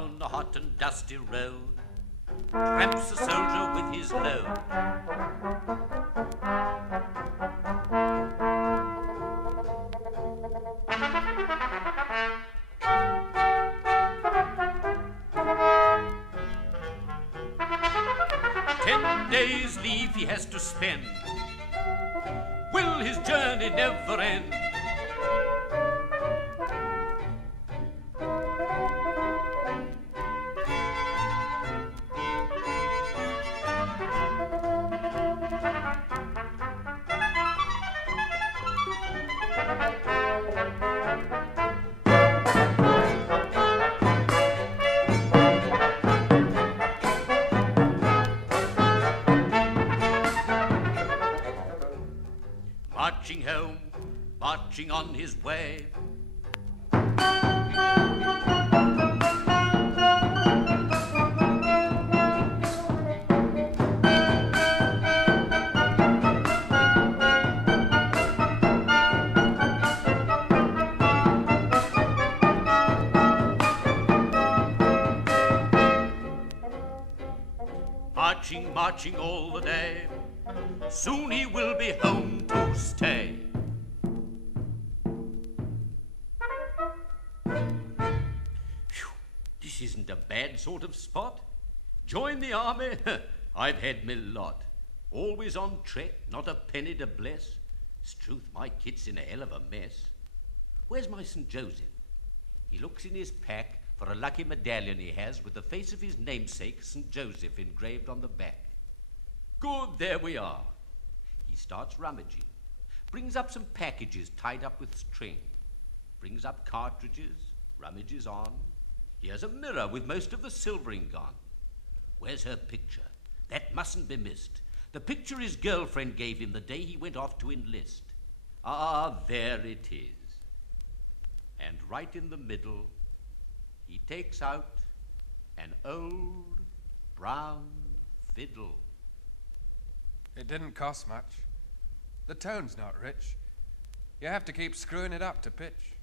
Down the hot and dusty road tramps a soldier with his load. 10 days leave he has to spend. Will his journey never end? Marching home, marching on his way. Marching, marching all the day. Soon he will be home to stay. Phew, this isn't a bad sort of spot. Join the army? I've had me lot. Always on trek, not a penny to bless. 'Struth, my kit's in a hell of a mess. Where's my St. Joseph? He looks in his pack for a lucky medallion he has with the face of his namesake, St. Joseph, engraved on the back. Good, there we are. He starts rummaging, brings up some packages tied up with string, brings up cartridges, rummages on. Here's a mirror with most of the silvering gone. Where's her picture? That mustn't be missed. The picture his girlfriend gave him the day he went off to enlist. Ah, there it is. And right in the middle, he takes out an old brown fiddle. It didn't cost much. The tone's not rich. You have to keep screwing it up to pitch.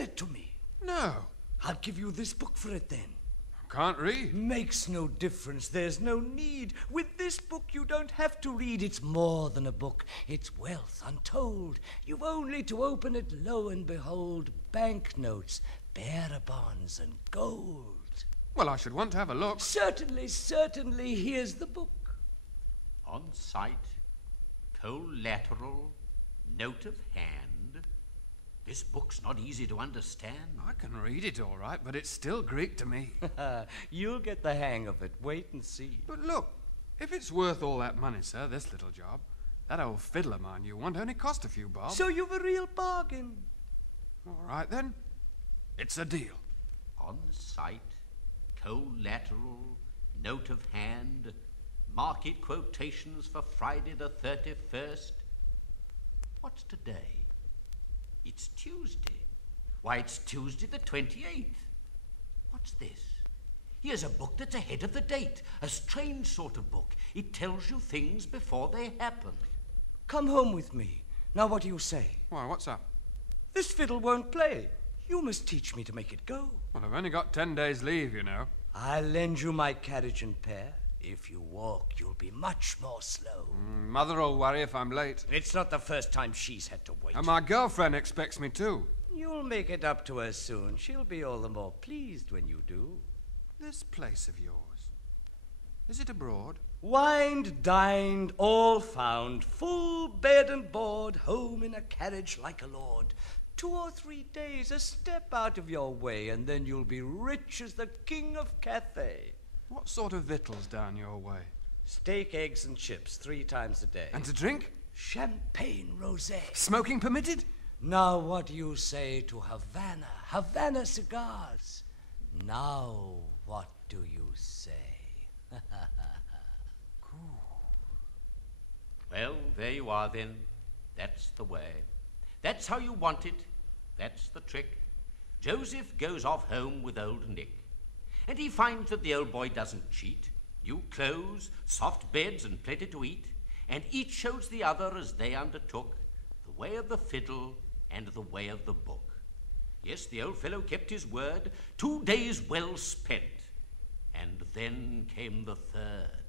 Sell it to me. No, I'll give you this book for it then. I can't read. Makes no difference. There's no need. With this book, you don't have to read. It's more than a book. It's wealth untold. You've only to open it, lo and behold, banknotes, bearer bonds, and gold. Well, I should want to have a look. Certainly, certainly. Here's the book. On sight, collateral, note of hand. This book's not easy to understand. I can read it all right, but it's still Greek to me. You'll get the hang of it. Wait and see. But look, if it's worth all that money, sir, this little job, that old fiddle of mine you want only cost a few bob. So you've a real bargain. All right, then. It's a deal. On sight, collateral, note of hand, market quotations for Friday the 31st. What's today? It's Tuesday. Why, it's Tuesday the 28th. What's this? Here's a book that's ahead of the date. A strange sort of book. It tells you things before they happen. Come home with me. Now, what do you say? Why, what's up? This fiddle won't play. You must teach me to make it go. Well, I've only got 10 days' leave, you know. I'll lend you my carriage and pair. If you walk, you'll be much more slow. Mother'll worry if I'm late. It's not the first time she's had to wait. And my girlfriend expects me too. You'll make it up to her soon. She'll be all the more pleased when you do. This place of yours, is it abroad? Wined, dined, all found, full bed and board, home in a carriage like a lord. 2 or 3 days, a step out of your way, and then you'll be rich as the king of Cathay. What sort of victuals down your way? Steak, eggs, and chips 3 times a day. And to drink? Champagne rosé. Smoking permitted? Now what do you say to Havana cigars? Now what do you say? Well, there you are then. That's the way. That's how you want it. That's the trick. Joseph goes off home with old Nick. And he finds that the old boy doesn't cheat. New clothes, soft beds, and plenty to eat. And each shows the other as they undertook the way of the fiddle and the way of the book. Yes, the old fellow kept his word. 2 days well spent. And then came the third.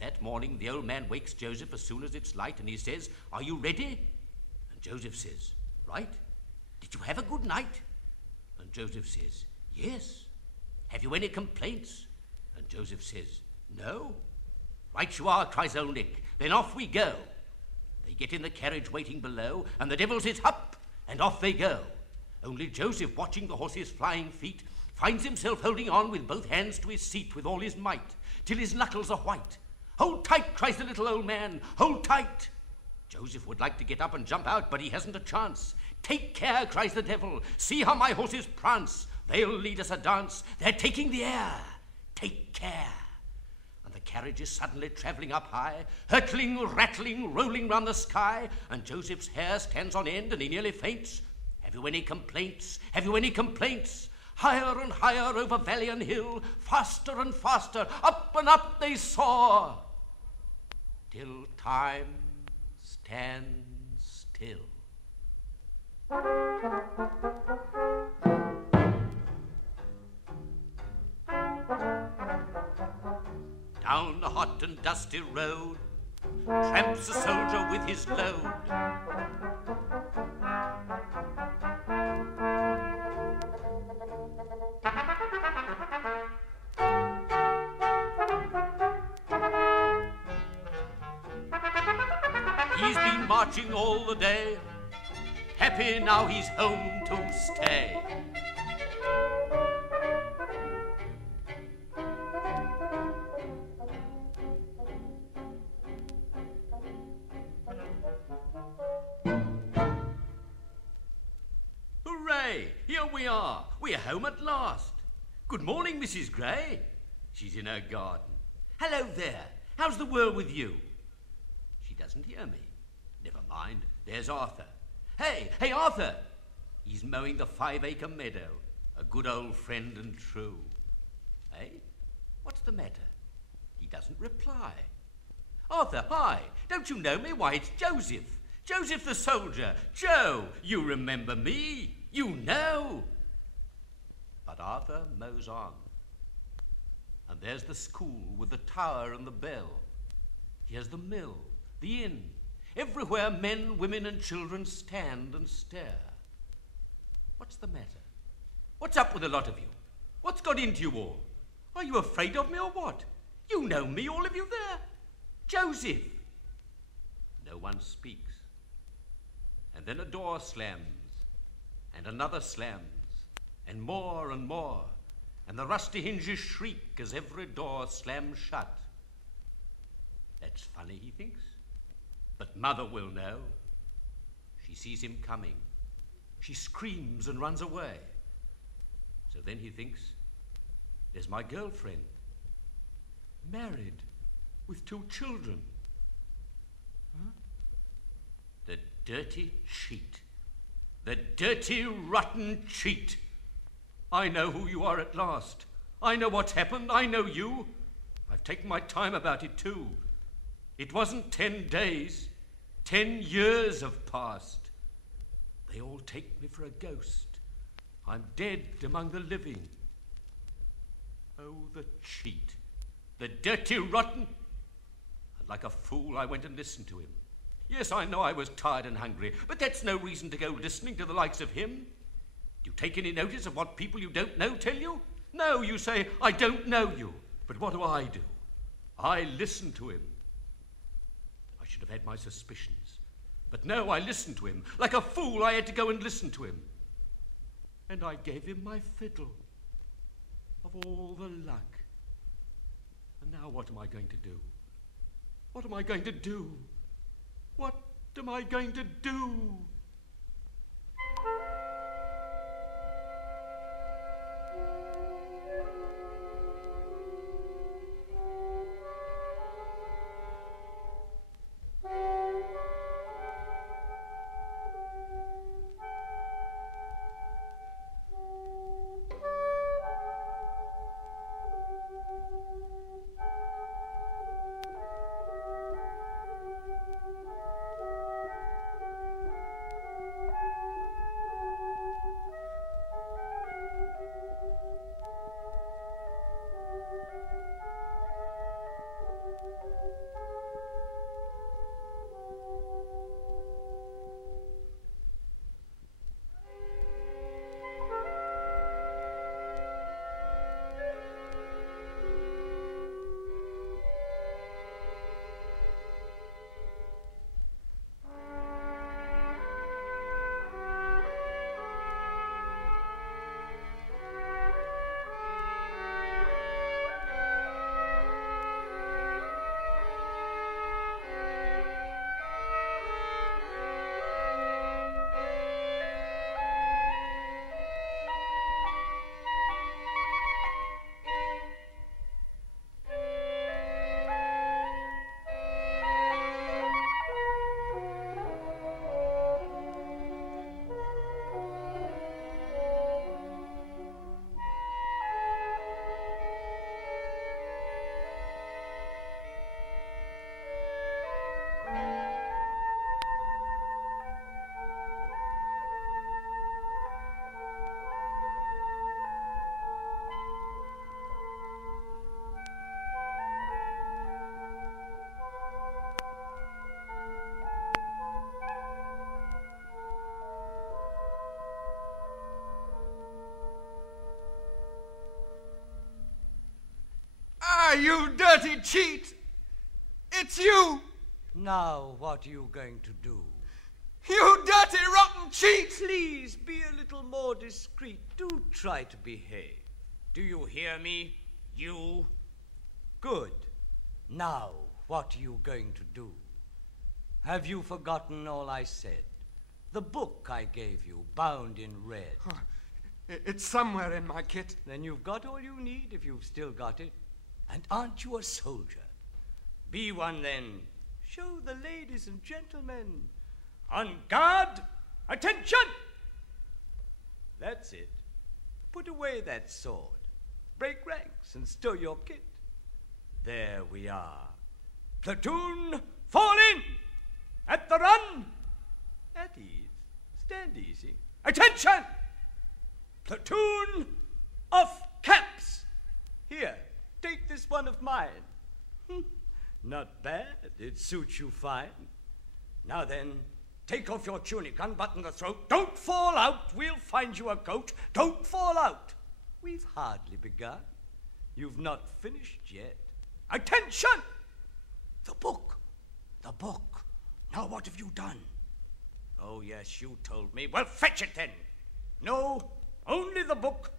That morning, the old man wakes Joseph as soon as it's light, and he says, "Are you ready?" And Joseph says, "Right. Did you have a good night?" And Joseph says, "Yes. Have you any complaints?" And Joseph says, "No." "Right you are," cries old Nick. "Then off we go." They get in the carriage waiting below, and the devil says, "Hup!" and off they go. Only Joseph, watching the horse's flying feet, finds himself holding on with both hands to his seat with all his might, till his knuckles are white. "Hold tight," cries the little old man, "hold tight." Joseph would like to get up and jump out, but he hasn't a chance. "Take care," cries the devil, "see how my horses prance. They'll lead us a dance, they're taking the air. Take care." And the carriage is suddenly travelling up high, hurtling, rattling, rolling round the sky, and Joseph's hair stands on end and he nearly faints. "Have you any complaints? Have you any complaints?" Higher and higher over valley and hill, faster and faster, up and up they soar, till time stands still. Down the hot and dusty road tramps a soldier with his load. He's been marching all the day, happy now he's home to stay. Hooray! Here we are. We're home at last. Good morning, Mrs. Gray. She's in her garden. Hello there. How's the world with you? She doesn't hear me. Never mind. There's Arthur. Hey, Arthur! He's mowing the 5-acre meadow. A good old friend and true. Eh? What's the matter? He doesn't reply. Arthur, hi. Don't you know me? Why, it's Joseph. Joseph the soldier. Joe, you remember me? You know. But Arthur mows on. And there's the school with the tower and the bell. Here's the mill, the inn. Everywhere men, women, and children stand and stare. What's the matter? What's up with a lot of you? What's got into you all? Are you afraid of me or what? You know me, all of you there. Joseph. No one speaks. And then a door slams, and another slams, and more, and the rusty hinges shriek as every door slams shut. That's funny, he thinks, but Mother will know. She sees him coming. She screams and runs away. So then he thinks, there's my girlfriend, married, with 2 children. Huh? The dirty cheat. The dirty, rotten cheat. I know who you are at last. I know what's happened. I know you. I've taken my time about it too. It wasn't 10 days. 10 years have passed. They all take me for a ghost. I'm dead among the living. Oh, the cheat. The dirty, rotten. And like a fool, I went and listened to him. Yes, I know I was tired and hungry, but that's no reason to go listening to the likes of him. Do you take any notice of what people you don't know tell you? No, you say, I don't know you. But what do? I listen to him. I should have had my suspicions. But no, I listened to him. Like a fool, I had to go and listen to him. And I gave him my fiddle. Of all the luck. And now what am I going to do? What am I going to do? What am I going to do? You dirty cheat! It's you! Now, what are you going to do? You dirty, rotten cheat! Please, be a little more discreet. Do try to behave. Do you hear me? You? Good. Now, what are you going to do? Have you forgotten all I said? The book I gave you, bound in red. Oh, it's somewhere in my kit. Then you've got all you need if you've still got it. And aren't you a soldier? Be one then. Show the ladies and gentlemen. On guard! Attention! That's it. Put away that sword. Break ranks and stow your kit. There we are. Platoon, fall in! At the run! At ease. Stand easy. Attention! Platoon of caps! Here, take this one of mine. Not bad. It suits you fine. Now then, take off your tunic, unbutton the throat. Don't fall out. We'll find you a coat. Don't fall out. We've hardly begun. You've not finished yet. Attention! The book. The book. Now what have you done? Oh, yes, you told me. Well, fetch it then. No, only the book.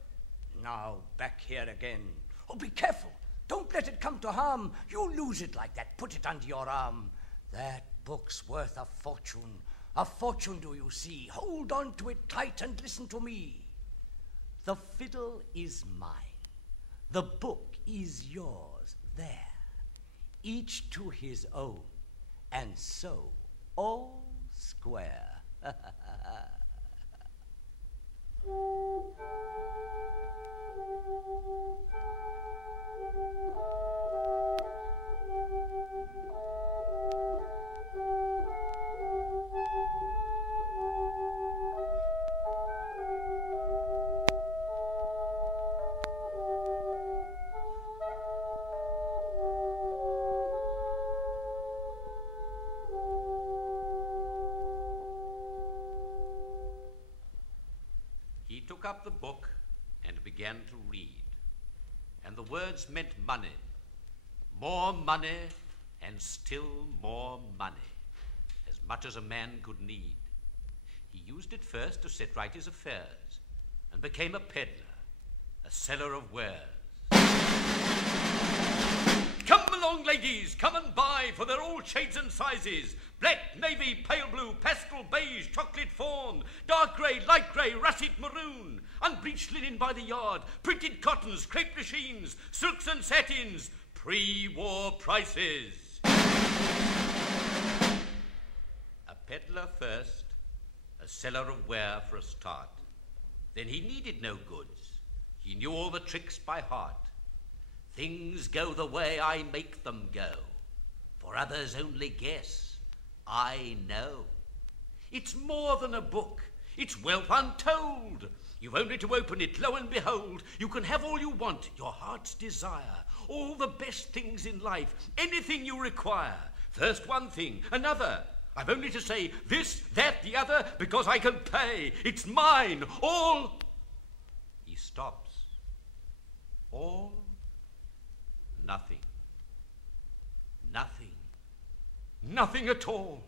Now, back here again. Oh, be careful. Don't let it come to harm. You'll lose it like that. Put it under your arm. That book's worth a fortune. A fortune, do you see? Hold on to it tight and listen to me. The fiddle is mine. The book is yours. There. Each to his own. And so, all square. He took up the book and began to read, and the words meant money, more money, and still more money, as much as a man could need. He used it first to set right his affairs, and became a peddler, a seller of wares. Come along, ladies, come and buy, for they're all shades and sizes. Black, navy, pale blue, pastel beige, chocolate fawn, dark grey, light grey, russet maroon, unbleached linen by the yard, printed cottons, crepe de chines, silks and satins, pre-war prices. A peddler first, a seller of ware for a start. Then he needed no goods. He knew all the tricks by heart. Things go the way I make them go, for others only guess. I know. It's more than a book. It's wealth untold. You've only to open it, lo and behold, you can have all you want, your heart's desire, all the best things in life, anything you require. First one thing, another. I've only to say this, that, the other, because I can pay. It's mine, all. He stops. All, nothing. Nothing. Nothing at all.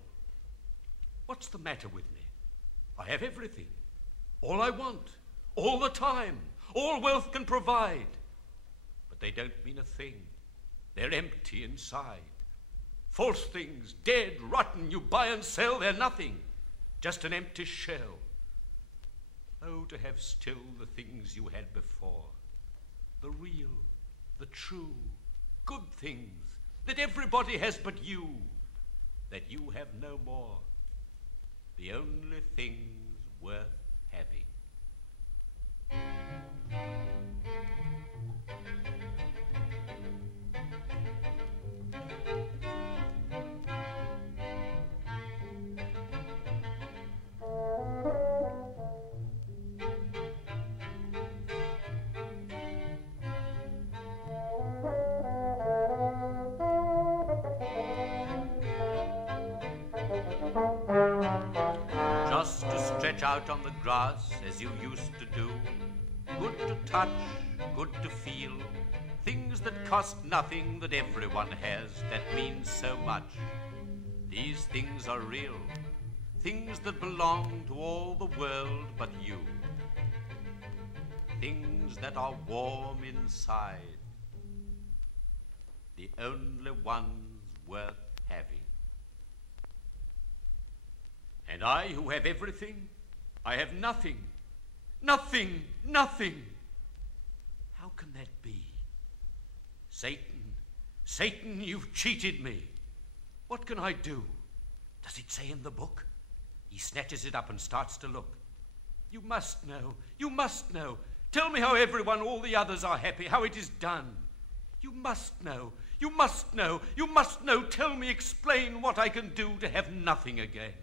What's the matter with me? I have everything. All I want. All the time. All wealth can provide. But they don't mean a thing. They're empty inside. False things, dead, rotten, you buy and sell, they're nothing. Just an empty shell. Oh, to have still the things you had before. The real, the true, good things that everybody has but you. That you have no more. The only things worth having. Just to stretch out on the grass as you used to do. Good to touch, good to feel. Things that cost nothing that everyone has, that means so much. These things are real. Things that belong to all the world but you. Things that are warm inside. The only ones worth having. And I, who have everything, I have nothing. Nothing, nothing. How can that be? Satan, Satan, you've cheated me. What can I do? Does it say in the book? He snatches it up and starts to look. You must know, you must know. Tell me how everyone, all the others are happy, how it is done. You must know, you must know, you must know. Tell me, explain what I can do to have nothing again.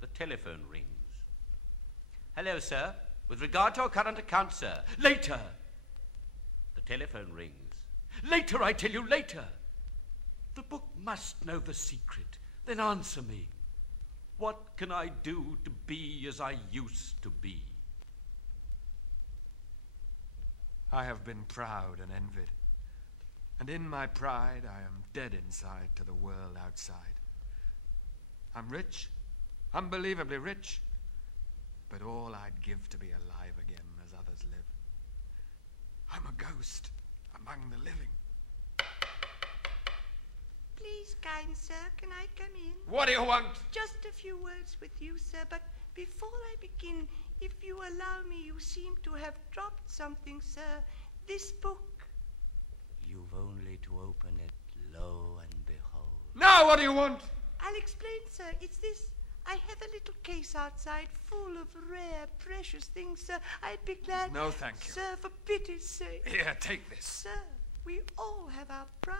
The telephone rings. Hello, sir. With regard to our current account, sir. Later. The telephone rings. Later, I tell you, later. The book must know the secret. Then answer me. What can I do to be as I used to be? I have been proud and envied, and in my pride I am dead inside to the world outside. I'm rich, unbelievably rich, but all I'd give to be alive again as others live. I'm a ghost among the living. Please, kind sir, can I come in? What do you want? Just a few words with you, sir, but before I begin, if you allow me, you seem to have dropped something, sir. This book. You've only to open it, lo and behold. Now, what do you want? I'll explain, sir. It's this. I have a little case outside full of rare, precious things, sir. I'd be glad... No, thank you. Sir, for pity's sake. Here, take this. Sir, we all have our pride.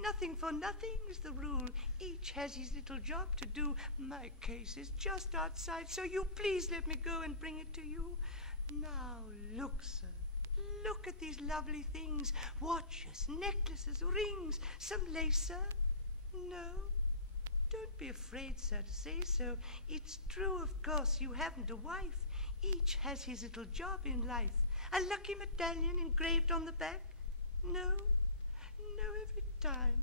Nothing for nothing is the rule. Each has his little job to do. My case is just outside, so you please let me go and bring it to you. Now, look, sir. Look at these lovely things. Watches, necklaces, rings. Some lace, sir? No? Don't be afraid, sir, to say so. It's true, of course, you haven't a wife. Each has his little job in life. A lucky medallion engraved on the back? No? No, every time.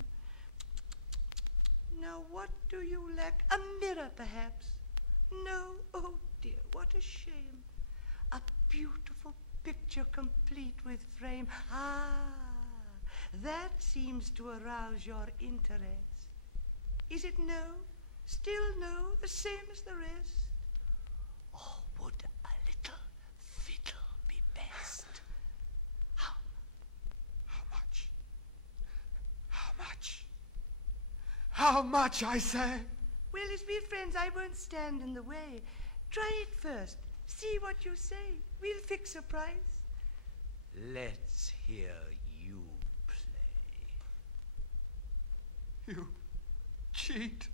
Now, what do you lack? A mirror, perhaps? No? Oh, dear, what a shame. A beautiful picture complete with frame. Ah, that seems to arouse your interest. Is it no? Still no? The same as the rest? Or would a little fiddle be best? How much? How much? How much, I say? Well, as we're friends, I won't stand in the way. Try it first. See what you say. We'll fix a price. Let's hear you play. You cheat.